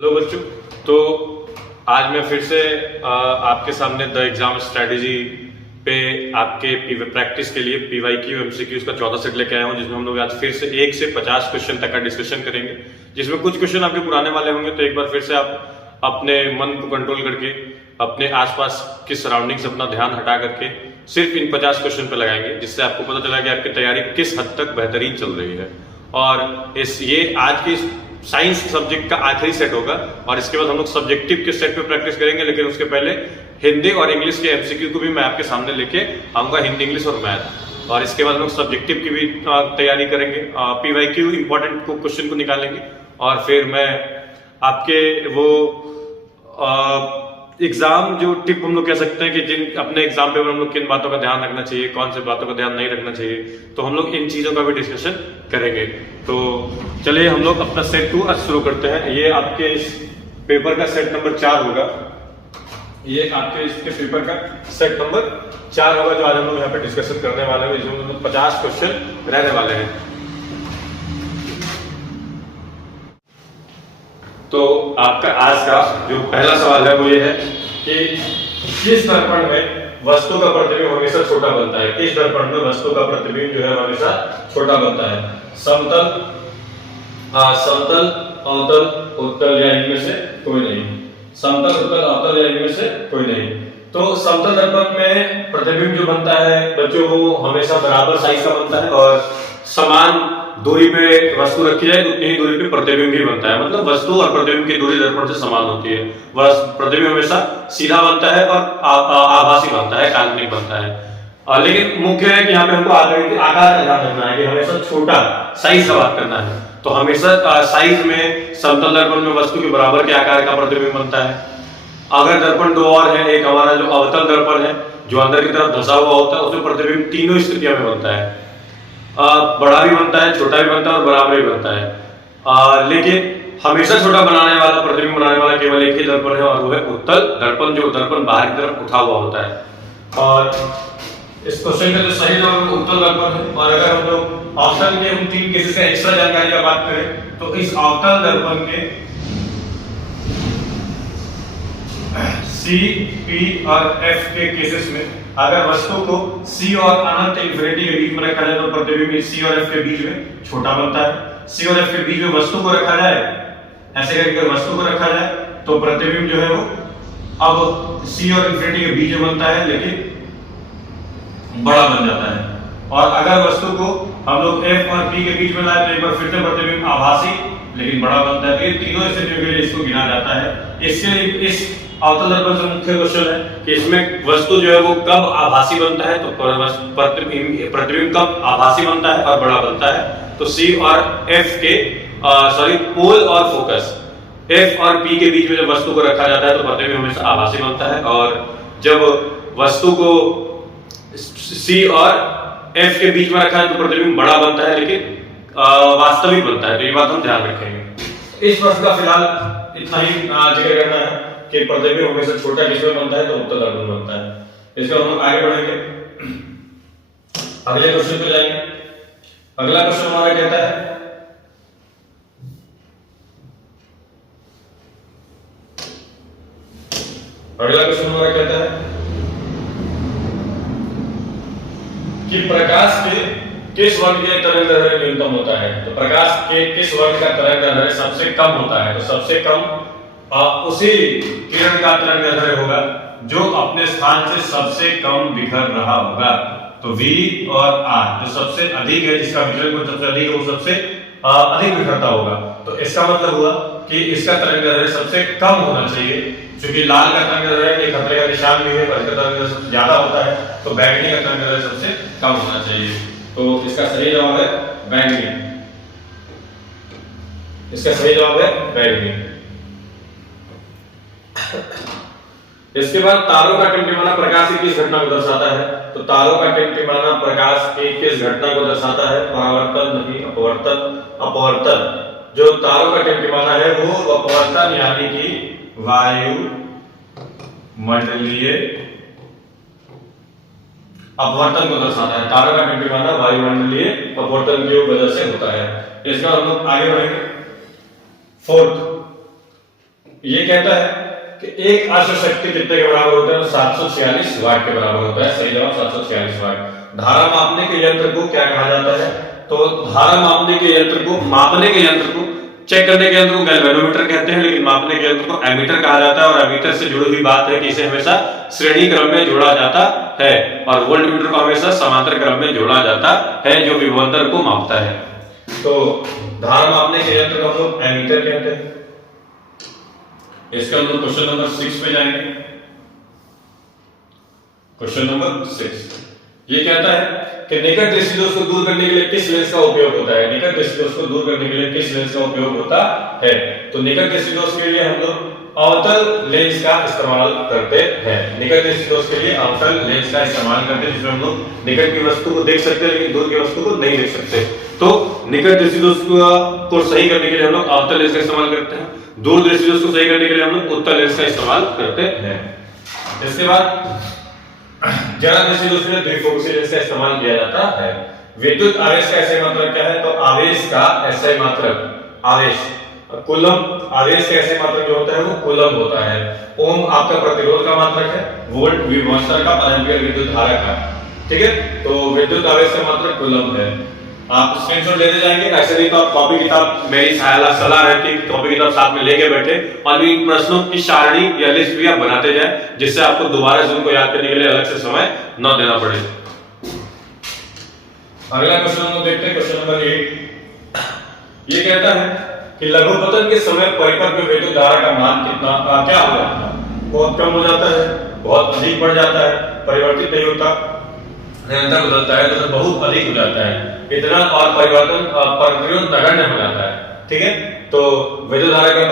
Hello बच्चों। तो आज मैं फिर से आपके सामने द एग्जाम स्ट्रेटेजी पे आपके प्रैक्टिस के लिए पीवाईक्यू एमसीक्यूज का 14 सेट लेके आया हूँ, जिसमें हम लोग आज फिर से 1 से 50 क्वेश्चन तक का डिस्कशन करेंगे, जिसमें कुछ क्वेश्चन आपके पुराने वाले होंगे। तो एक बार फिर से आप अपने मन को कंट्रोल करके अपने आसपास की सराउंडिंग्स अपना ध्यान हटा करके सिर्फ इन 50 क्वेश्चन पे लगाएंगे, जिससे आपको पता चला कि आपकी तैयारी किस हद तक बेहतरीन चल रही है। और ये आज की साइंस सब्जेक्ट का आखिरी सेट होगा और इसके बाद हम लोग सब्जेक्टिव के सेट पे प्रैक्टिस करेंगे, लेकिन उसके पहले हिंदी और इंग्लिश के एमसीक्यू को भी मैं आपके सामने लेके आऊंगा, हिंदी, इंग्लिश और मैथ। और इसके बाद हम लोग सब्जेक्टिव की भी तैयारी करेंगे, पीवाईक्यू इंपॉर्टेंट क्वेश्चन को निकालेंगे और फिर मैं आपके वो एग्जाम जो टिप हम लोग कह सकते हैं कि जिन अपने एग्जाम पेपर हम लोग किन बातों का ध्यान रखना चाहिए, कौन से बातों का ध्यान नहीं रखना चाहिए, तो हम लोग इन चीजों का भी डिस्कशन करेंगे। तो चलिए हम लोग अपना सेट 2 आज शुरू करते हैं। ये आपके इस पेपर का सेट नंबर 4 होगा। ये आपके इसके पेपर का सेट नंबर 4 होगा, जो आज हम लोग यहाँ पे डिस्कशन करने वाले हैं, इसमें 50 क्वेश्चन रहने वाले हैं। तो आपका आज का जो पहला सवाल है वो ये है कि किस दर्पण में वस्तु का प्रतिबिंब हमेशा छोटा बनता है। किस दर्पण में वस्तु का प्रतिबिंब जो है हमेशा छोटा बनता है? समतल, समतल, अवतल, उत्तल या इनमें से कोई नहीं। समतल, उत्तल, अवतल या इनमें से कोई नहीं। तो समतल दर्पण में प्रतिबिंब जो बनता है बच्चों, वो हमेशा बराबर साइज का बनता है और समान दूरी पे वस्तु रखी जाए तो उतनी ही दूरी पे प्रतिबिंब भी बनता है। मतलब वस्तु और प्रतिबिंब की दूरी दर्पण से समान होती है। प्रतिबिंब हमेशा सीधा बनता है और आभासी बनता है, काल्पनिक बनता है। लेकिन मुख्य है कि यहाँ पे हमको आकार का ध्यान रखना है कि हमेशा छोटा साइज का बात करना है। तो हमेशा साइज में समतल दर्पण में वस्तु के बराबर के आकार का प्रतिबिंब बनता है। अगर दर्पण 2 और है, एक हमारा जो अवतल दर्पण है जो अंदर की तरफ धंसा हुआ होता है, उसमें प्रतिबिंब तीनों स्थितियों में बनता है। बड़ा भी बनता है, छोटा भी बनता है और बराबर भी बनता है। लेकिन हमेशा छोटा बनाने वाला, प्रतिबिंब बनाने वाला केवल एक ही दर्पण है और वो है उत्तल दर्पण, जो दर्पण बाहर की तरफ उठा हुआ होता है। और इस क्वेश्चन का जो सही जवाब उत्तल दर्पण है। और अगर हम लोग अवतल के हम 3 केसेस का एक्स्ट्रा जानकारी का बात करें तो इस अवतल दर्पण के C, P और F के केसेस में अगर वस्तु को C और अनंत इंफिनिटी के बीच में रखा जाए तो प्रतिबिंब C और F के बीच में छोटा बनता है। C और F के बीच में वस्तु को रखा जाए, ऐसे करके वस्तु को रखा जाए तो प्रतिबिंब जो है वो अब C और इंफिनिटी के बीच में बनता है लेकिन बड़ा बन जाता है। और अगर वस्तु को हम लोग F और P के बीच में लाए तो एक बार फिर से प्रतिबिंब आभासी लेकिन बड़ा बनता है। ये तीनों स्थितियों के लिए इसको गिना जाता है। इसके लिए इस अवतल दर्पण से मुख्य क्वेश्चन है कि इसमें वस्तु जो है वो कब आभासी बनता है, तो प्रतिबिंब कब आभासी बनता है और बड़ा बनता है। तो C और F के पोल और फोकस F और P के बीच में जब वस्तु को रखा जाता है तो प्रतिबिंब हमेशा आभासी बनता है, और जब वस्तु को C और F के बीच में रखा है तो प्रतिबिंब बड़ा बनता है लेकिन वास्तविक बनता है। तो ये बात हम ध्यान रखेंगे। इस प्रश्न का फिलहाल इतना ही जिक्र करना है कि प्रतिबिंब हमेशा छोटा किसमें बनता है तो उत्तल दर्पण बनता है। इसके हम लोग आगे बढ़ेंगे, अगले क्वेश्चन पे जाएंगे। अगला क्वेश्चन हमारा कहता है कि प्रकाश के किस वर्ग के तरंग दैर्ध्य न्यूनतम होता है। तो प्रकाश के किस वर्ग का तरंग दैर्ध्य सबसे कम होता है। तो सबसे कम उसी किरण का तरंग दैर्ध्य होगा जो अपने स्थान से सबसे कम बिखर रहा होगा। तो V और R जो सबसे अधिक है, जिसका विचलन कोण सबसे अधिक है, वो सबसे अधिक बिखरता होगा। तो इसका मतलब हुआ कि इसका तरंग दैर्ध्य सबसे कम होना चाहिए। क्योंकि लाल का तरंग दैर्ध्य एक खतरे का निशान भी है, पर इसका तरंग दैर्ध्य सबसे ज्यादा होता है, तो बैंगनी का तरंग दैर्ध्य सबसे कम होना चाहिए। तो इसका सही जवाब है बैंगनी। इसका सही जवाब है बैंगनी। इसके बाद तारों का टिमटिमाना प्रकाश की किस घटना को दर्शाता है। तो तारों का टिमटिमाना प्रकाश की किस घटना को दर्शाता है? परावर्तन नहीं, अपवर्तन। अपवर्तन, जो तारों का टिमटिमाना है वो अपवर्तन यानी कि वायु मंडलीय अपवर्तन को दर्शाता है। तारों का टिमटिमाना वायुमंडलीय अपवर्तन की वजह से होता है। इसका हम लोग आगे बढ़ेंगे। फोर्थ ये कहता है कि एक आश्रय शक्ति कितने के बराबर होता है? 746 वाट के बराबर होता है। सही जवाब 746 वाट। धारा मापने के यंत्र को क्या कहा जाता है? तो धारा मापने के यंत्र को, मापने के यंत्र को, चेक करने के यंत्र को गैल्वेनोमीटर कहते हैं, लेकिन मापने के यंत्र को एमीटर कहा जाता है। और एमीटर से जुड़ी हुई बात है कि इसे हमेशा श्रेणी क्रम में जोड़ा जाता है और वोल्टमीटर को हमेशा समांतर क्रम में जोड़ा जाता है, जो विभवांतर को मापता है। तो धारा मापने के यंत्र को हम लोग एमीटर कहते हैं। इसके अंदर क्वेश्चन नंबर 6 पे जाएंगे। क्वेश्चन नंबर 6 ये कहता है कि निकट दृष्टिदोष को दूर करने के लिए किस लेंस का उपयोग होता है? निकट दृष्टिदोष को दूर करने के लिए किस लेंस का उपयोग होता है? तो निकट दृष्टिदोष के लिए हम लोग अवतल लेंस का इस्तेमाल करते हैं। निकट दृष्टिदोष के लिए अवतल लेंस का इस्तेमाल करते हैं, जिसमें हम लोग निकट की वस्तु को देख सकते हैं लेकिन दूर की वस्तु को नहीं देख सकते। तो निकट दृष्टिदोष को सही करने के लिए हम लोग अवतल लेंस का इस्तेमाल करते हैं। दूर दृष्टिदोष को सही करने के लिए हम लोग उत्तल लेंस का इस्तेमाल करते हैं। इसके बाद जरा दृष्टिदोष में द्विफोकसीय लेंस का इस्तेमाल किया जाता है। विद्युत आवेश का एसआई मात्रक क्या है? तो आवेश का एसआई मात्रक, आवेश कूलम, आवेश का एसआई मात्रक जो होता है वो कूलम होता है। ओम आपका प्रतिरोध का मात्रक है, वोल्ट विभवांतर का, और एम्पीयर विद्युत धारा का। ठीक है, तो विद्युत आवेश का मात्रक कूलम है। आप स्क्रीनशॉट लेते जाएंगे, ऐसे नहीं तो आप कॉपी किताब, मेरी सलाह रहती है कॉपी किताब साथ में लेके बैठे और इन प्रश्नों की सारणी या लिस्ट भी आप बनाते जाए, जिससे आपको दोबारा से उनको याद करने के लिए अलग से समय न देना पड़े। अगला क्वेश्चन हम देखते हैं, क्वेश्चन नंबर 8। ये कहता है कि लघुपतन के समय परिपथ में विद्युत धारा का मान कितना क्या होगा? बहुत कम हो जाता है, बहुत अधिक बढ़ जाता है, परिवर्तित नहीं होता, निरंतर बदलता है, तो बहुत अधिक हो जाता है इतना, और परिवर्तन प्रतिरोध नगण्य हो जाता है। ठीक है, तो विद्युत धारा का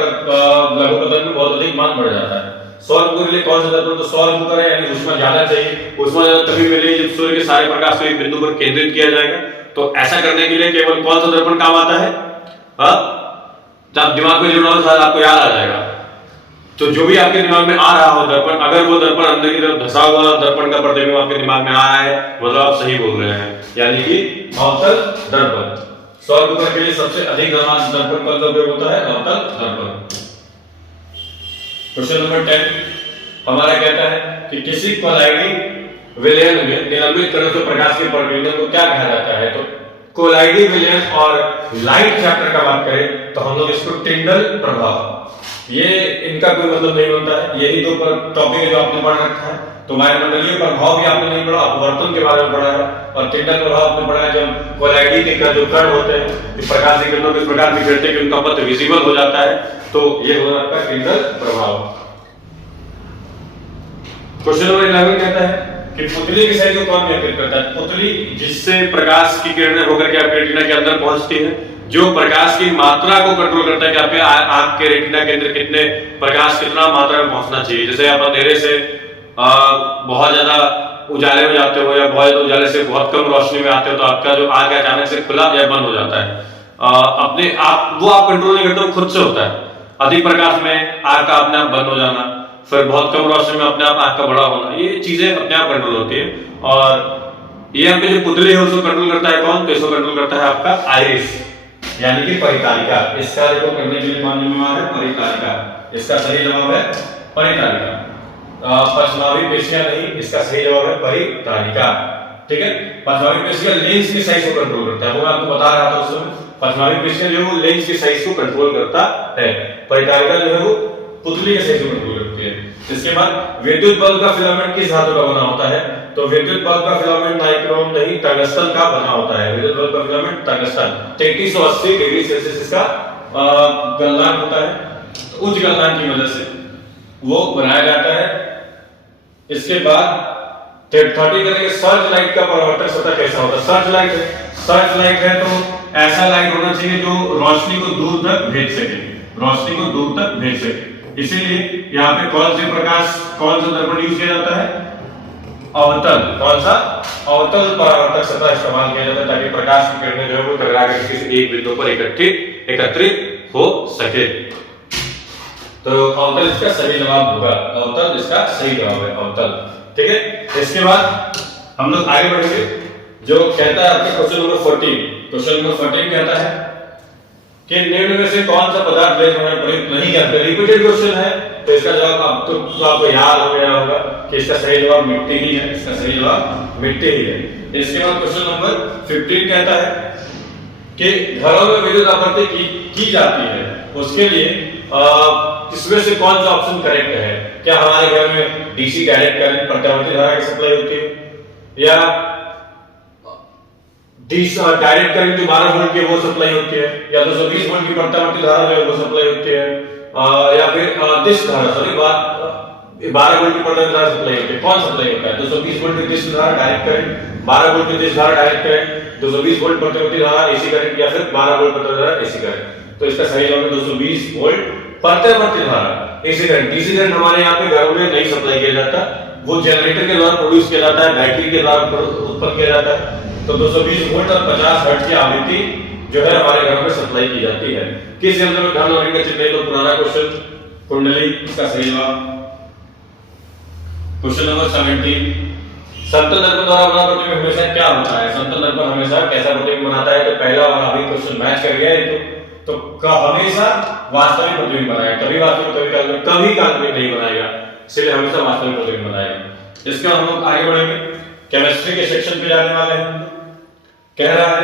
लघुपतन में बहुत अधिक मान बढ़ जाता है। सौर कुकर के लिए कौन सा दर्पण? तो सौर कुकर है, यानी ऊष्मा ज्यादा चाहिए। ऊष्मा ज्यादा तभी मिलेगी जब सूर्य के सारे प्रकाश को एक बिंदु पर केंद्रित किया जाएगा। तो ऐसा करने के लिए केवल कौन सा दर्पण काम आता है? जब दिमाग में जुड़ा हो शायद आपको याद आ जाएगा। तो जो भी आपके दिमाग में आ रहा हो दर्पण, अगर वो दर्पण अंदर की तरफ धंसा हुआ दर्पण का प्रतिबिंब आपके दिमाग में आ रहा है, मतलब आप सही बोल रहे हैं, यानी कि अवतल दर्पण। सौर कुकर के लिए सबसे अधिक दर्पण कौन सा उपयोग होता है? अवतल दर्पण। क्वेश्चन नंबर 10 हमारा कहता है कि किसी कोलाइडी विलयन में निलंबित कणों से प्रकाश के प्रतिबिंब को क्या कहा जाता है? तो कोलाइडी विलयन और लाइट चैप्टर का बात करें तो हम लोग इसको टिंडल प्रभाव, ये इनका कोई मतलब नहीं बनता है। यही दो टॉपिक है जो आपने पढ़ रखा है। तो वायुमंडलीय प्रभाव भी आपने नहीं पढ़ा, अपवर्तन के बारे में पढ़ा है, और टिंडल प्रभाव आपने पढ़ा है जब कोलाइडी के जो कण होते हैं प्रकाश की किरणों किस प्रकार बिखरते हैं कि उनका पथ विजिबल हो जाता है, तो ये हो जाता है टिंडल प्रभाव। क्वेश्चन नंबर 11 कहता है कि पुतली की सही को कौन नियंत्रित करता है? पुतली जिससे प्रकाश की किरणें होकर के आपके रेटिना के अंदर पहुंचती है, जो प्रकाश की मात्रा को कंट्रोल करता है कि आपके आंख के रेटिना के अंदर कितने प्रकाश कितना मात्रा में पहुंचना चाहिए। जैसे आप अंधेरे से बहुत ज्यादा उजाले में जाते हो या बहुत ज्यादा उजाले से बहुत कम रोशनी में आते हो, तो आपका जो आंख अचानक से खुला या बंद हो जाता है, अपने आप वो आप कंट्रोल नहीं करते हो, खुद से होता है। अधिक प्रकाश में आंख का अपने आप बंद हो जाना, फिर बहुत कम रोशनी में अपने आप आंख का बड़ा होना, ये चीजें अपने आप कंट्रोल होती है। और ये आपके जो पुतली है उसको कंट्रोल करता है कौन? तो इसको कंट्रोल करता है आपका आइरिस, यानी कि परितालिका। इस कार्य को करने के लिए कौन जिम्मेवार है? परितालिका। इसका सही जवाब है परितालिका। पश्चमावी पेशियां नहीं, इसका सही जवाब है परितालिका। ठीक है, पश्चमावी पेशियां लेंस की साइज को कंट्रोल करता है, वो मैं आपको बता रहा था उस समय। पश्चमावी पेशियां जो है लेंस की साइज को कंट्रोल करता है, परितालिका जो है वो पुतली के साइज को कंट्रोल करती है। इसके बाद विद्युत बल्ब का फिलामेंट किस धातु का बना होता है? तो विद्युत बल्ब का फिलामेंट नाइक्रोम नहीं टंगस्टन का बना होता है। विद्युत बल्ब का फिलामेंट टंगस्टन 3380 डिग्री सेल्सियस इसका गलनांक होता है, तो उच्च गलनांक की वजह से वो बनाया जाता है। इसके बाद 30 तरह के सर्च लाइट का परावर्तक सतह कैसा होता है? सर्च लाइट है, सर्च लाइट है तो ऐसा लाइट होना चाहिए जो रोशनी को दूर तक भेज सके, रोशनी को दूर तक भेज सके। इसीलिए यहाँ पे कौन से प्रकाश, कौन सा दर्पण यूज किया जाता है? अवतल। कौन सा? अवतल परावर्तक सतह इस्तेमाल किया जाता है ताकि प्रकाश की किरणें जो है वो टकरा कर किसी एक बिंदु पर एकत्रित हो सके। तो अवतल इसका सही जवाब होगा, अवतल इसका सही जवाब है, अवतल। ठीक है, इसके बाद हम लोग आगे बढ़ेंगे जो कहता है आपके क्वेश्चन नंबर 14। क्वेश्चन नंबर 14 कहता है कि निम्न में से कौन सा पदार्थ लेखन में प्रयुक्त नहीं करते। रिपीटेड क्वेश्चन है तो इसका जवाब आपको याद हो गया होगा कि इसका सही जवाब मिट्टी ही है। इसका सही जवाब मिट्टी ही है। इसके बाद क्वेश्चन नंबर 15 कहता है कि घरों में विद्युत आपूर्ति की जाती है, उसके लिए इसमें से कौन सा ऑप्शन करेक्ट है। क्या हमारे घर में डीसी डायरेक्ट करंट प्रत्यावर्ती धारा की सप्लाई होती है, या डायरेक्ट करंट जो 12 वोल्ट की वो सप्लाई होती है, या 220 वोल्ट की प्रत्यावर्ती धारा जो है वो सप्लाई होती है, या फिर दिश धारा 12 वोल्ट की प्रत्यावर्ती धारा सप्लाई होती है। कौन सप्लाई होता है? 220 वोल्ट की दिश धारा डायरेक्ट करंट, 12 वोल्ट की दिश धारा डायरेक्ट करंट, 220 वोल्ट प्रत्यावर्ती धारा एसी करंट, या फिर 12 वोल्ट प्रत्यावर्ती धारा एसी करंट। तो इसका सही जवाब है 220 वोल्ट प्रत्यावर्ती धारा एसी करंट। डीसी करंट हमारे यहाँ पे घरों में नहीं सप्लाई किया जाता, वो जनरेटर के द्वारा प्रोड्यूस किया जाता है, बैटरी के द्वारा उत्पन्न किया जाता है। तो 220 वोल्ट और 50 हर्ट्ज की आवृत्ति जो है हमारे घरों में सप्लाई की जाती है। किस यंत्र में धन और ऋण का चिन्ह है? तो पुराना क्वेश्चन कुंडली, इसका सही जवाब। क्वेश्चन नंबर 17, समतल दर्पण द्वारा बना प्रतिबिंब हमेशा क्या होता है? समतल दर्पण हमेशा कैसा प्रतिबिंब बनाता है? तो पहला वाला अभी क्वेश्चन मैच कर गया है। तो हमेशा वास्तविक प्रतिबिंब बनाएगा, कभी वास्तविक कभी काल्पनिक नहीं बनाएगा, इसलिए हमेशा वास्तविक प्रतिबिंब बनाएगा। इसका हम लोग आगे बढ़ेंगे, केमिस्ट्री के सेक्शन पे जाने वाले हैं। कह रहा है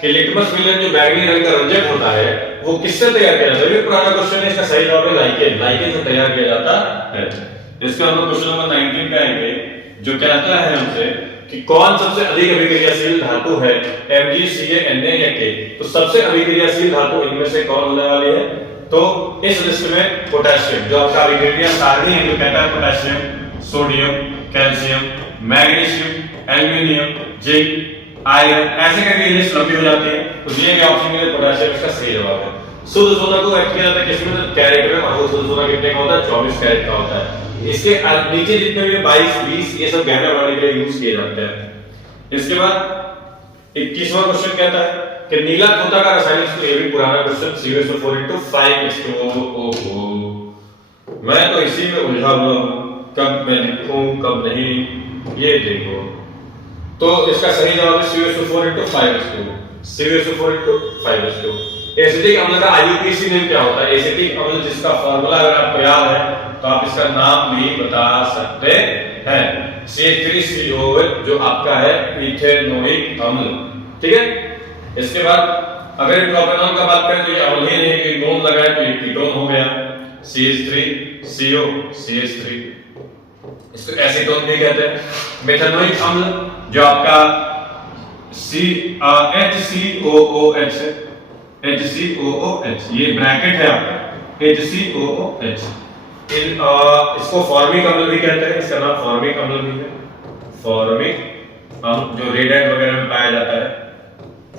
कि लिटमस विलेन जो बैंगनी रंग का रंजक होता है वो किससे तैयार किया जाता है? ये पुराना क्वेश्चन है, इसका सही जवाब है लाइकेन। लाइकेन से तैयार किया जाता है। इसका हम लोग क्वेश्चन नंबर 19 पे आएंगे, जो कहता है हमसे कि कौन सबसे अधिक अभिक्रियाशील धातु है, Mg, Ca, Na या K। तो सबसे अभिक्रियाशील धातु इनमें से कौन होने वाली है? तो इस लिस्ट में पोटेशियम, जो आपका अभिक्रिया सारणी है, जो कहता है potassium, sodium, calcium, magnesium, aluminium, zinc, iron, ऐसे करके लिस्ट लंबी हो जाती है। तो दिए गए ऑप्शन में पोटेशियम इसका सही जवाब है। शुद्ध सोना को व्यक्त किया जाता है किसमें? तो कैरेट में। और शुद्ध सोना कितने का होता है? 24 कैरेट का होता है। इसके नीचे जितने भी 22, 20 ये सब गहना बनाने के लिए यूज किए जाते हैं। इसके बाद 21वां क्वेश्चन कहता है कि नीला तोता का रासायनिक सूत्र, ये भी पुराना क्वेश्चन, CuSO4 मैं तो इसी में उलझा हुआ हूं, कब मैं लिखूं कब नहीं, ये देखो। तो इसका सही जवाब है CuSO4 एसिटिक अम्ल का IUPAC नेम क्या होता है? एसिटिक अम्ल जिसका फार्मूला अगर आपको याद है तो आप इसका नाम भी बता सकते हैं। C3COOH जो आपका है इथेनोइक अम्ल, ठीक है। इसके बाद अगर प्रोपेनॉल का बात करें तो ये अम्ल ही नहीं, कि नोन लगाए तो ये कीटोन हो गया, CH3CO CH3, इसको एसीटोन भी कहते हैं। मेथनोइक अम्ल जो आपका HCOOH, ये ब्रैकेट है आपका HCOOH। इसको फॉर्मिक अम्ल भी कहते हैं, इसका नाम फॉर्मिक अम्ल भी है। फॉर्मिक अम्ल जो रेडेंट वगैरह में पाया जाता है,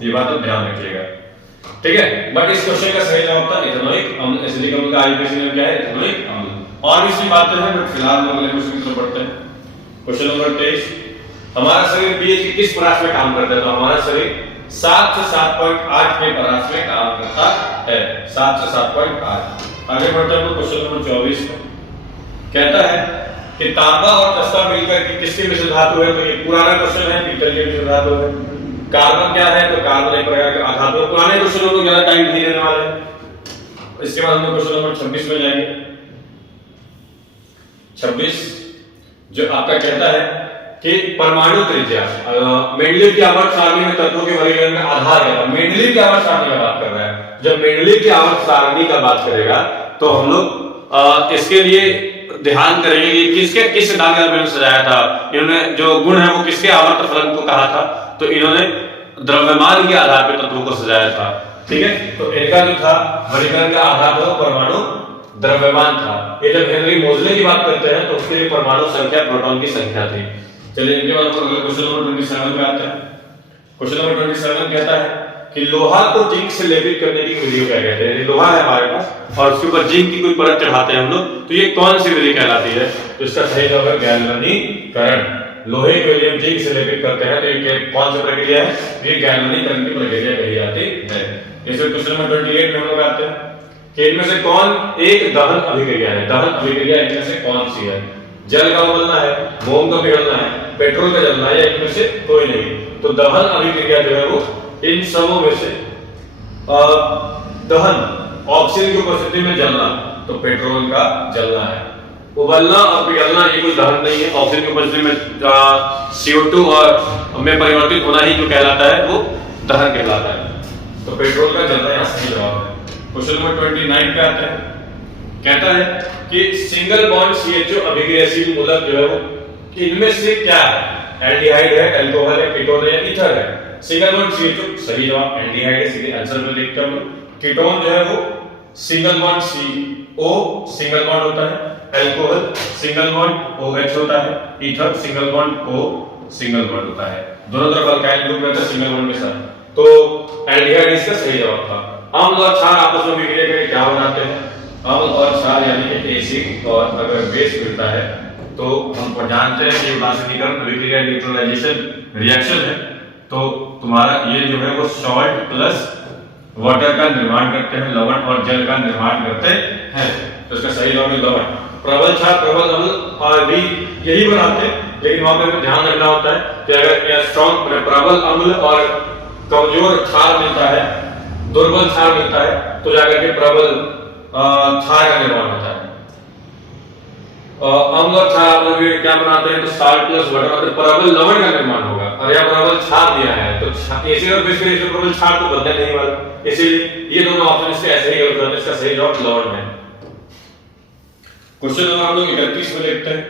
ये बात तो ध्यान रखिएगा, ठीक है। बट इस क्वेश्चन का सही जवाब था इथेनोइक अम्ल। एसिटिक अम्ल का IUPAC नेम क्या है? इथेनोइक अम्ल। और इसकी बातें हैं, बट फिलहाल हम अगले क्वेश्चन की तरफ बढ़ते हैं। क्वेश्चन नंबर 23, हमारा शरीर pH की किस परास में काम करता है? तो हमारा शरीर 7 से 7.8 के परास में काम करता है, 7 से 7.8। आगे बढ़ते हैं क्वेश्चन नंबर 24 में। कहता है कि तांबा और जस्ता मिलकर के किसके मिश्र धातु है? तो ये पुराना क्वेश्चन है, पीतल के मिश्र धातु है। कार्बन क्या है? तो कार्बन एक प्रकार का धातु। पुराने क्वेश्चनों को ज्यादा टाइम नहीं देने वाले हैं। इसके बाद हम क्वेश्चन नंबर 26 में जाएंगे। 26 जो आपका कहता है कि परमाणु त्रिज्या, मेंडलीव की आवर्त सारणी में तत्वों के वर्गीकरण का आधार है। मेंडलीव की आवर्त सारणी की बात कर रहा है। जब मेंडलीव की आवर्त सारणी का बात करेगा तो हम लोग इसके लिए ध्यान करेंगे कि किस सिद्धांत के आधार पर सजाया था। इन्होंने जो गुण है वो किसके आवर्त फलन को कहा था? तो इन्होंने द्रव्यमान के आधार पर तत्वों को सजाया था, ठीक है। तो इनका जो था वर्गीकरण का आधार था परमाणु द्रव्यमान था। ये जब हेनरी मोजले की बात करते हैं तो उसके लिए परमाणु संख्या प्रोटॉन की संख्या थी। चलिए इनके बाद क्वेश्चन नंबर 27 पे आते हैं। क्वेश्चन नंबर 27 कहता है कि लोहा को जिंक से लेपित करने की विधि क्या कहते हैं? लोहा है हमारे पास और उसके ऊपर जिंक की कोई परत चढ़ाते हैं हम लोग, तो ये कौन सी विधि कहलाती है? तो इसका सही जवाब है गैल्वेनीकरण। लोहे को जब जिंक से लेपित करते हैं तो ये कौन सी प्रक्रिया है? ये गैल्वेनीकरण की प्रक्रिया कही जाती है। जैसे क्वेश्चन नंबर 28 में हम लोग आते हैं कि इनमें से कौन एक दहन अभिक्रिया है? दहन अभिक्रिया इनमें से कौन सी है? जल का उबलना है, मोम का पिघलना है, पेट्रोल का जलना है, या इनमें से कोई नहीं। तो दहन अभिक्रिया जो है वो इन सबों में से दहन, ऑक्सीजन की उपस्थिति में जलना, तो पेट्रोल का जलना है। उबलना और पिघलना ये कोई दहन नहीं है, ऑक्सीजन की उपस्थिति में CO2 और में परिवर्तित होना ही जो कहलाता है वो दहन कहलाता है। तो पेट्रोल का जलना यहाँ सही जवाब है। क्वेश्चन नंबर 29 पे आता है, कहता है कि सिंगल बॉन्ड CHO अभिक्रियाशील मूलक जो है वो इनमें से क्या है? एल्डिहाइड है, अल्कोहल है, कीटोन है या ईथर है? सिंगल बॉन्ड CHO सही जवाब एल्डिहाइड है, सीधे आंसर में देखते हैं। कीटोन जो है वो single bond CO single bond होता है, अल्कोहल सिंगल बॉन्ड OH होता है, ether single bond O single bond होता है। दोनों तरफ अल्काइल ग्रुप रहता है सिंगल बॉन्ड के साथ, तो एल्डिहाइड इसका सही जवाब था। अम्ल और क्षार आपस में विक्रिया करके क्या बनाते हैं? अम्ल और क्षार यानी कि एसिड और अगर बेस मिलता है तो हम जानते हैं कि रासायनिकरण अभिक्रिया न्यूट्रलाइजेशन रिएक्शन है। तो तुम्हारा ये जो है वो सॉल्ट प्लस वाटर का निर्माण करते हैं, लवण और जल का निर्माण करते हैं। तो इसका सही जवाब है लवण। प्रबल क्षार प्रबल अम्ल और भी यही बनाते हैं, लेकिन वहां पे हमें ध्यान रखना होता है कि अगर स्ट्रॉन्ग प्रबल अम्ल और कमजोर क्षार मिलता है, दुर्बल क्षार मिलता है, तो जाकर के प्रबल क्षार का निर्माण होता है। अम्ल और क्षार आप लोग क्या बनाते हैं? तो साल्ट प्लस वाटर मतलब प्रबल लवण का निर्माण होगा। और यह प्रबल क्षार दिया है तो एसिड और बेस के प्रबल क्षार तो बनने नहीं वाला, इसीलिए ये दोनों ऑप्शन इसके ऐसे ही गलत होते हैं। इसका सही जवाब लवण है। क्वेश्चन नंबर हम लोग 31 में लिखते हैं।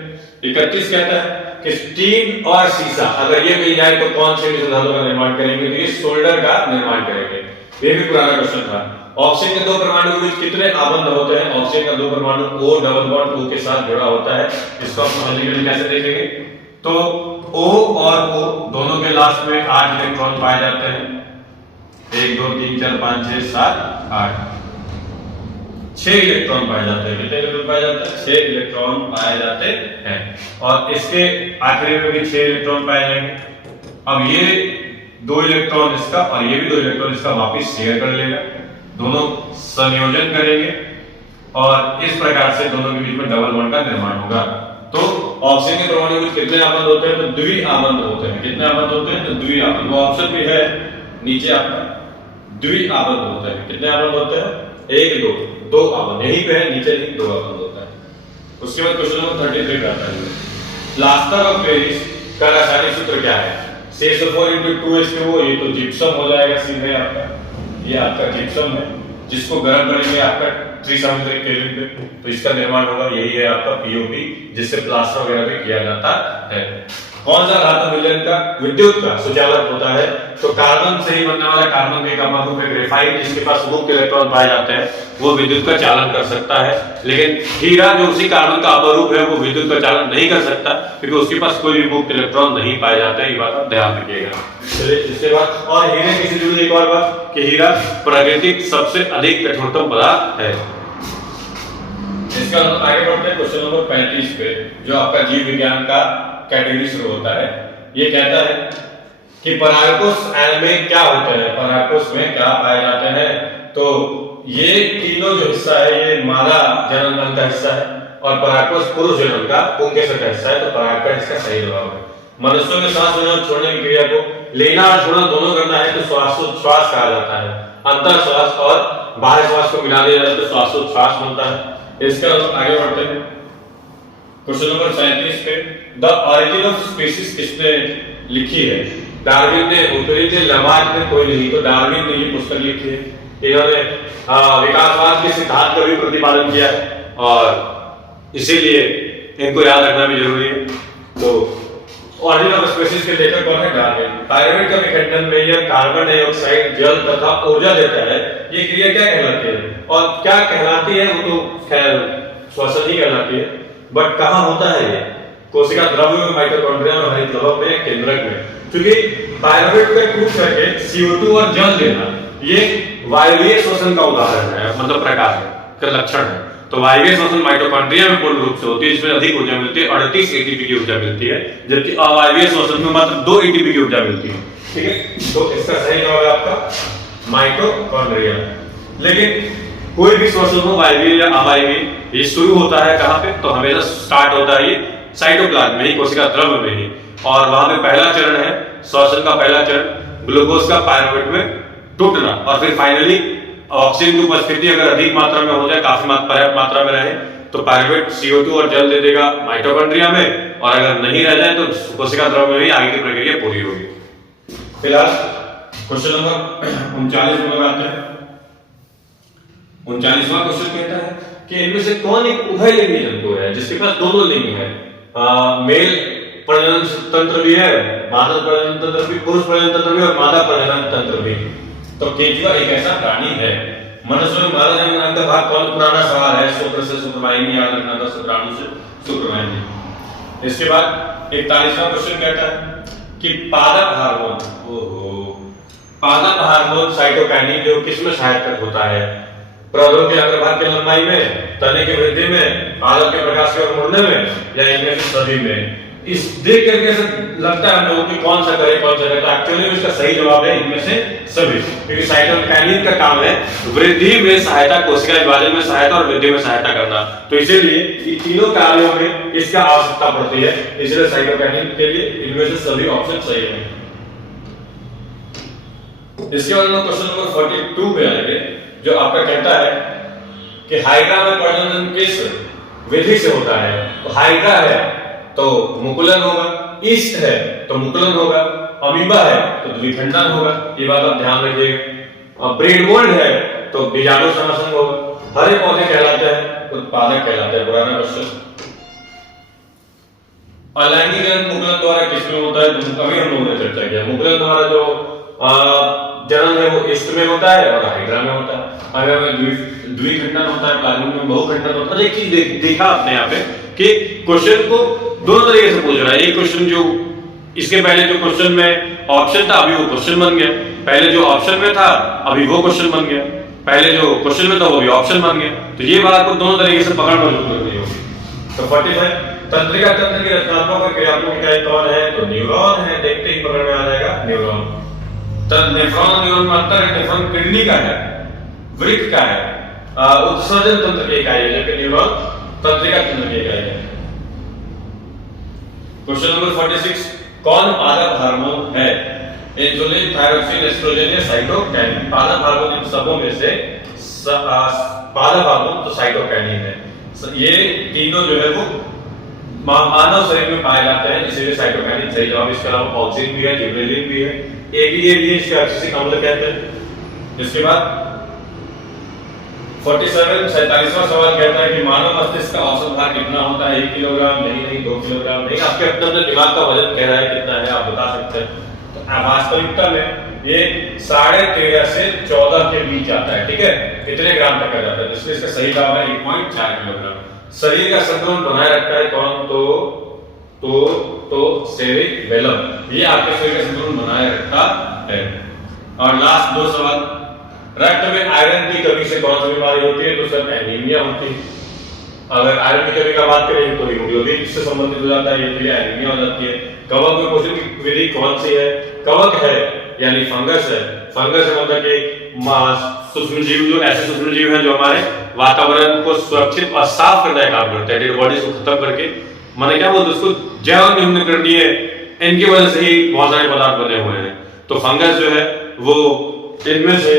31 कहता है कि स्टील और सीसा अगर ये मिल जाए तो कौन से मिश्र धातु का निर्माण करेंगे? तो ये सोल्डर का निर्माण करेंगे। ये भी पुराना क्वेश्चन था। ऑक्सीजन के दो परमाणु के बीच कितने आबंध होते हैं? ऑक्सीजन का दो परमाणु O डबल बॉन्ड O के साथ जुड़ा होता है। इसको हम समझने के लिए कैसे देखेंगे? तो O और O दोनों के लास्ट में 8 इलेक्ट्रॉन पाए जाते हैं। 1 2 3 4 5 6 7 8 6 इलेक्ट्रॉन पाए जाते हैं। कितने इलेक्ट्रॉन पाए जाते हैं? 6 इलेक्ट्रॉन पाए जाते हैं। और इसके आखिरी में भी 6 इलेक्ट्रॉन पाए जाएंगे। अब ये 2 इलेक्ट्रॉन इसका और ये भी 2 इलेक्ट्रॉन इसका वापस शेयर कर लेगा, दोनों संयोजन करेंगे और इस प्रकार से दोनों के बीच में डबल बॉन्ड का निर्माण होगा। तो ऑक्सीजन के परमाणु में कितने आबंध होते हैं? तो द्वि आबंध होते हैं। कितने आबंध होते हैं? तो द्वि आबंध। वो ऑप्शन भी है नीचे आपका, द्वि आबंध होते हैं। कितने आबंध होते हैं? 1 2 2 आबंध। यहीं पे है, नीचे नहीं, 2 आबंध होता है। उसके बाद क्वेश्चन नंबर 33 पे आता है। प्लास्टर ऑफ पेरिस का रासायनिक सूत्र क्या है? CH4 ये तो जिप्सम हो जाएगा सीधे आपका। ये आपका जिप्सम है जिसको गर्म करेंगे आपका 373 केल्विन पे, तो इसका निर्माण होगा। यही है आपका POP जिससे प्लास्टर वगैरह भी किया जाता है। कौन सा धातु विलयन का विद्युत का सुचालक होता है? तो कार्बन से ही बनने वाला कार्बन के अमागु पे ग्रेफाइट जिसके पास मुक्त इलेक्ट्रॉन पाए जाते हैं वो विद्युत का चालन कर सकता है। लेकिन हीरा जो उसी कार्बन का अपरूप है वो विद्युत का चालन नहीं कर सकता क्योंकि उसके पास कोई भी मुक्त इलेक्ट्रॉन नहीं पाए जाते हैं। ये बात आप ध्यान रखिएगा। चलिए इसके बाद और हीरे की जुड़ी एक और बात कि हीरा प्राकृतिक सबसे अधिक कठोरतम पदार्थ है। इसका आगे बढ़ते हैं क्वेश्चन नंबर 35 पे जो आपका जीव विज्ञान का कैटेगरी शुरू होता है। ये कहता है कि परागकोश में क्या होते हैं? परागकोश में क्या पाए जाते हैं? तो ये तीनों जो हिस्सा है ये मादा जनन अंग का हिस्सा है और परागकोश पुरुष जनन का पुंकेसर का हिस्सा है। तो परागकण इसका सही जवाब है। मनुष्यों में सांस लेना और छोड़ने की क्रिया को लेना और छोड़ना दोनों करना है तो श्वासोच्छ्वास कहा जाता है। अंतर श्वास और बाह्य श्वास को मिला दिया जाए तो श्वासोच्छ्वास बनता है। इसके आगे बढ़ते हैं क्वेश्चन नंबर 37 पे द ऑरिजिन ऑफ स्पीशीज किसने लिखी है? डार्विन ने, उत्तरी ने, लमार्क ने, कोई नहीं। तो डार्विन ने ये पुस्तक लिखी है। इन्होंने विकासवाद के सिद्धांत का भी प्रतिपादन किया है और इसीलिए इनको याद रखना भी जरूरी है। तो ऑरिजिन ऑफ स्पीशीज के लेखक कौन है? डार्विन। पायरुवेट का विखंडन में यह कार्बन डाइऑक्साइड जल तथा ऊर्जा देता है। ये क्रिया क्या कहलाती है? और क्या कहलाती है वो तो खैर श्वसन ही कहलाती है, बट कहां होता है ये? कोशिका द्रव्य में, माइटोकॉन्ड्रिया में, हरित लवक में, केंद्रक में। क्योंकि पायरुवेट का टूट करके CO2 और जल देना ये वायवीय श्वसन का उदाहरण है, मतलब प्रकार है, का लक्षण है। तो वायवीय श्वसन माइटोकॉन्ड्रिया में पूर्ण रूप से होती है, इसमें अधिक ऊर्जा मिलती है, 38 ATP की ऊर्जा मिलती है, जबकि अवायवीय श्वसन में मात्र 2 ATP की ऊर्जा मिलती है। ठीक है, तो इसका सही जवाब है आपका माइटोकॉन्ड्रिया। लेकिन कोई भी श्वसन हो वायवीय या अवायवीय, ये शुरू होता है कहां पे? तो हमेशा स्टार्ट होता है ये साइटोप्लाज्म में ही, कोशिका द्रव्य में ही। और वहां पे पहला चरण है श्वसन का, पहला चरण ग्लूकोज का पायरुवेट में टूटना और फिर फाइनली ऑक्सीजन की उपस्थिति अगर अधिक मात्रा में हो जाए, काफी पर्याप्त मात्रा में रहे, तो पायरुवेट CO2 और जल दे देगा माइटोकॉन्ड्रिया में, और अगर नहीं रह जाए तो कोशिका द्रव में ही आगे की प्रक्रिया पूरी होगी। फिलहाल क्वेश्चन नंबर 39 में आते हैं। 39वां क्वेश्चन कहता है कि इनमें से कौन एक उभयलिंगी जंतु है जिसके पास दोनों लिंग है, मेल प्रजनन तंत्र भी है, मादा प्रजनन तंत्र भी, पुरुष प्रजनन तंत्र भी और मादा प्रजनन तंत्र भी। तो केंचुआ एक ऐसा प्राणी है। मनुष्य में मादा जन्म अंग का भाग कौन? पुराना सवाल है, शुक्र से शुक्रवाहिनी याद रखना था, शुक्राणु से शुक्रवाहिनी। इसके बाद 41वां क्वेश्चन कहता है कि पादप हार्मोन, पादप हार्मोन साइटोकाइनिन जो किसमें सहायक होता है? पौधों के अग्रभाग की लंबाई में, तने की वृद्धि में, पादप के प्रकाश की ओर मुड़ने में, या इनमें से सभी में? इस देख करके ऐसा लगता है हम लोगों की कौन सा करे कौन सा करे, तो एक्चुअली इसका सही जवाब है इनमें से सभी, क्योंकि साइटोकाइनिन का काम है वृद्धि में सहायता, कोशिका विभाजन में सहायता और वृद्धि में सहायता करना। तो इसीलिए इन तीनों कार्यों में इसका आवश्यकता पड़ती है, इसलिए साइटोकाइनिन के लिए इनमें से सभी ऑप्शन सही है। इसके बाद हम क्वेश्चन नंबर 42 पे आएंगे, जो आपका कहता है कि हाइड्रा में प्रजनन किस विधि से होता है? तो हाइड्रा है तो मुकुलन होगा, ईस्ट है तो मुकुलन होगा, अमीबा है तो द्विखंडन होगा, ये बात आप ध्यान रखिएगा। और ब्रेड मोल्ड है तो बीजाणु समासन होगा। हरे पौधे कहलाते हैं, उत्पादक कहलाते हैं। पुराना क्वेश्चन। अलैंगिक जन्म मुकुलन द्वारा किसमें होता है? तो अभी हम लोगों ने चर्चा किया, मुकुलन द्वारा जो जन्म है वो ईस्ट में होता है और हाइड्रा में होता है। अगर द्विखंडन होता है, प्लाज्मा में बहुखंडन होता है। एक चीज देखा आपने यहाँ पे कि क्वेश्चन को दोनों तरीके से पूछ रहा है। एक क्वेश्चन जो इसके पहले जो क्वेश्चन में ऑप्शन था अभी वो क्वेश्चन बन गया, पहले जो ऑप्शन में था अभी वो क्वेश्चन बन गया, पहले जो क्वेश्चन में था वो भी ऑप्शन बन गया। तो ये बात आपको दोनों तरीके से पकड़ मौजूद करनी होगी। तो 45 तंत्रिका तंत्र की रचनात्मक और क्रियात्मक इकाई कौन है? तो न्यूरॉन है। देखते ही पकड़ में आ जाएगा न्यूरॉन। नेफ्रॉन न्यूरॉन में अंतर है, नेफ्रॉन किडनी का है, वृक्क का है, उत्सर्जन तंत्र की इकाई है, जबकि न्यूरॉन तंत्रिका तंत्र की इकाई है। क्वेश्चन नंबर 46 कौन पादप हार्मोन है? इंसुलिन, थायरोक्सिन, एस्ट्रोजन या साइटोकाइनिन? पादप हार्मोन इन सबों में से पादप हार्मोन तो साइटोकाइनिन है। ये तीनों जो है वो मानव शरीर में पाए जाते हैं, इसीलिए साइटोकाइनिन सही जवाब। इसके अलावा ऑक्सीजन भी है, जिबरेलिन भी है, ADA भी है, इसके ऑक्सीजन अम्ल कहते हैं। इसके बाद 47वां सवाल कहता है कि मानव मस्तिष्क का औसत भार कितना होता है? 1 किलोग्राम? नहीं 2 किलोग्राम? नहीं, आपके अपने दिमाग का वजन कह रहा है कितना है, आप बता सकते हैं। तो वास्तविकता में ये 13.5 से 14 के बीच आता है, ठीक है, कितने ग्राम तक आ जाता है, इसलिए इसका सही जवाब है 1.4 किलोग्राम। शरीर का संतुलन बनाए रखता है कौन? तो सेरिबेलम, ये आपके शरीर का संतुलन बनाए रखता है। और लास्ट 2 सवाल, रक्त में आयरन की कमी से कौन सी बीमारी होती है? तो सर एनीमिया होती है। अगर आयरन की कमी का बात करें तो हीमोग्लोबिन इससे संबंधित हो जाता है, ये फिर एनीमिया हो जाती है। कवक में पोषण की विधि कौन सी है? कवक है यानी फंगस है। फंगस है मतलब कि सूक्ष्म जीव, जो ऐसे सूक्ष्म जीव हैं जो हमारे वातावरण को सुरक्षित और साफ करने का काम करते हैं, डेड बॉडीज को खत्म करके, माने क्या बोलते हैं उसको, जैव न्यूनकरणीय, इनकी वजह से ही बहुत सारे पदार्थ बने हुए हैं। तो फंगस जो है वो इनमें से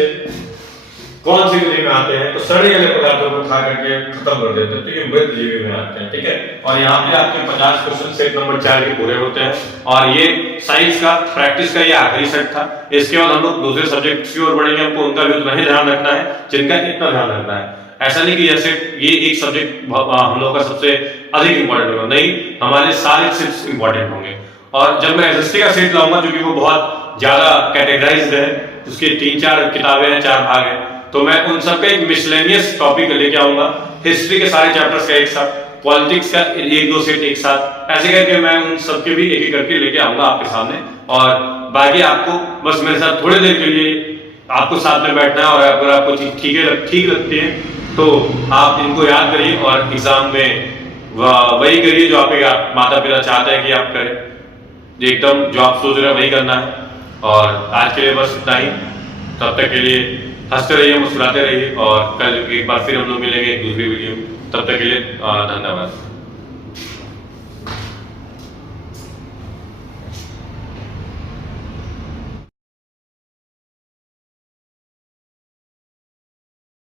कौन सी विधि में आते हैं? तो सड़े गले पदार्थों को खा करके खत्म कर देते हैं, तो ये मृत जीवी में आते हैं, ठीक है। और यहाँ पे आपके 50 क्वेश्चन सेट नंबर 4 के पूरे होते हैं, और ये साइंस का प्रैक्टिस का ये आखिरी सेट था। इसके बाद हम लोग दूसरे सब्जेक्ट की ओर बढ़ेंगे, हमको उनका भी उतना ही ध्यान रखना है जिनका इतना ध्यान रखना है। ऐसा नहीं कि जैसे ये एक सब्जेक्ट हम लोग का सबसे अधिक इंपॉर्टेंट होगा, नहीं, हमारे सारे सेट्स इंपॉर्टेंट होंगे। और जब मैं एसएसटी का सेट लाऊंगा, जो कि वो बहुत ज्यादा कैटेगराइज्ड है, उसके 3-4 किताबें हैं, 4 भाग हैं, तो मैं उन सब पे एक मिसलेनियस टॉपिक लेके आऊंगा। हिस्ट्री के सारे चैप्टर्स का एक साथ, पॉलिटिक्स का 1-2 सेट एक साथ, ऐसे करके मैं उन सब के भी एक-एक करके लेके आऊंगा आपके सामने। और बाकी आपको बस मेरे साथ थोड़ी देर के लिए आपको साथ में बैठना है, और अगर आपको ठीक लगती है तो आप इनको याद करिए और एग्जाम में वही करिए जो आपके माता पिता चाहते हैं कि आप करें, एकदम जो आप सोच रहे हैं वही करना है। और आज के लिए बस इतना ही, तब तक के लिए हंसते रहिए, मुस्कुराते रहिए, और कल एक बार फिर हम लोग मिलेंगे एक दूसरी वीडियो। तब तक के लिए धन्यवाद।